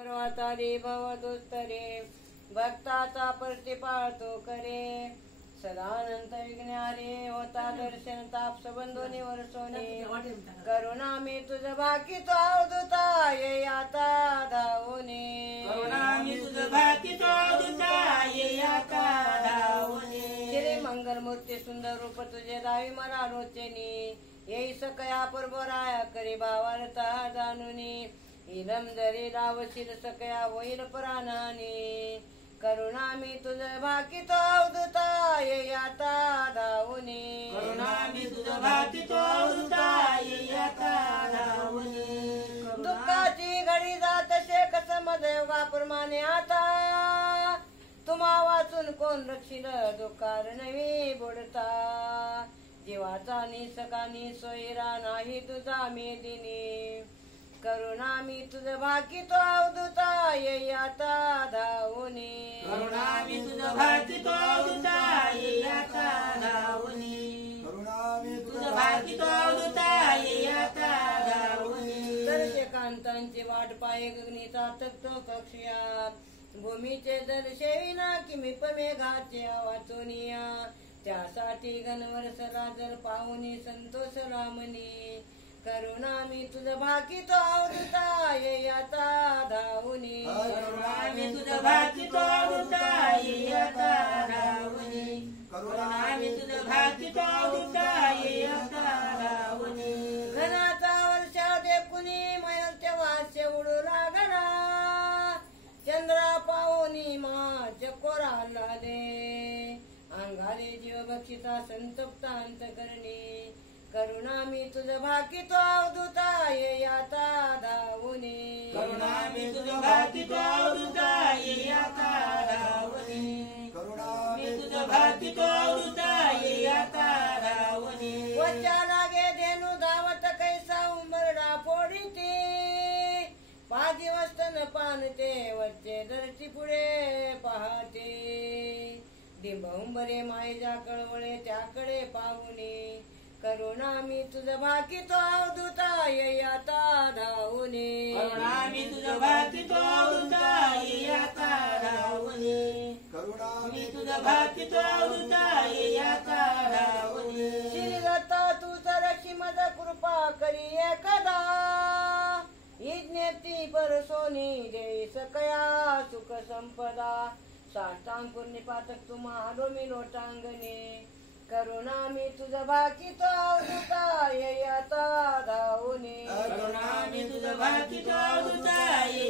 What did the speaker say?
सर्वातारी भवदुत्तरे भक्ताचा परती पाळतो करे सदानंत विघ्नारे होता दर्शन ताप बंधू निवर्सोने करुणा मी तुझ बाकी तो अवधूता ये आता धावूने करुणा मी तुझ बाकी तो अवधूता ये आता धावूने श्री मंगलमूर्ती सुंदर रूप तुझे दावी मला रोचेनी येई सकया परबराया करी भावार्था जाणुनी इलम जरी लावशील सकया होईल प्राणाने करुणा मी तुझ बाकी तो अवधूता ये आता धावूने करुणा मी तुझ बाकी तो अवधूता ये आता धावूने दुःखाची घडी जात शेक समदेवा प्रमाणे आता तुम्हा वाचून कोण रक्षील दुःखार नवी बुडता जीवाचा निसका सोयरा नाही तुझा मेदिनी करुणा मी तुझ बाकी तो अवधूता ये आता धावूने करुणा मी तुझ बाकी तो अवधूता ये आता धावूने करुणा मी तुझ बाकी तो अवधूता ये आता धावूने दर्शकांतांची वाट पाये गगनीचा तप्तो कक्षयात भूमीचे जल शेविना किमीप मेघाचे वाचुनिया त्यासाठी गणवर्षला जल पाहुनी संतोष रामनी करुणा मी तुझ बाकी तो अवधूता ये आता धावूने करुणा मी तुझ बाकी तो अवधूता ये आता धावूने करुणा मी तुझ बाकी तो अवधूता ये आता धावूने घनाचा वर्षा देखुनी मयल तेव्हाचे उडू लागला चंद्रा पाहुनी मा चकोराला दे अंगारे जीव बक्षिता संतप्त अंतकरणी करुणा मी तुझ बाकी तो अवधूता ये आता धावूने करुणा मी तुझ बाकी तो अवधूता ये आता धावूने करुणा मी तुझ बाकी तो अवधूता ये आता धावूने वच्चा लागे धेनु धावत कैसा उंबरडा फोडीती पाजी वस्तन पानते वच्चे दर्शी पुढे पाहते डिंब उंबरे मायेच्या कळवळे त्याकडे पाहुणे करुणा मी तुझ बाकी तो अवधूता ये आता धावूने करुणा मी तुझ बाकी तो अवधूता ये आता धावूने करुणा मी तुझ बाकी तो अवधूता ये आता धावूने श्रीदत्ता तुझ रक्षी मद कृपा करी एकदा यज्ञेती परसोनी देई सकया सुख संपदा साष्टांग पातक तुम्हा आलो मी लोटांगणे करुणा मी तुझ बाकी तो अवधूता ये आता धावूने करुणा मी तुझ बाकी तो अवधूता ये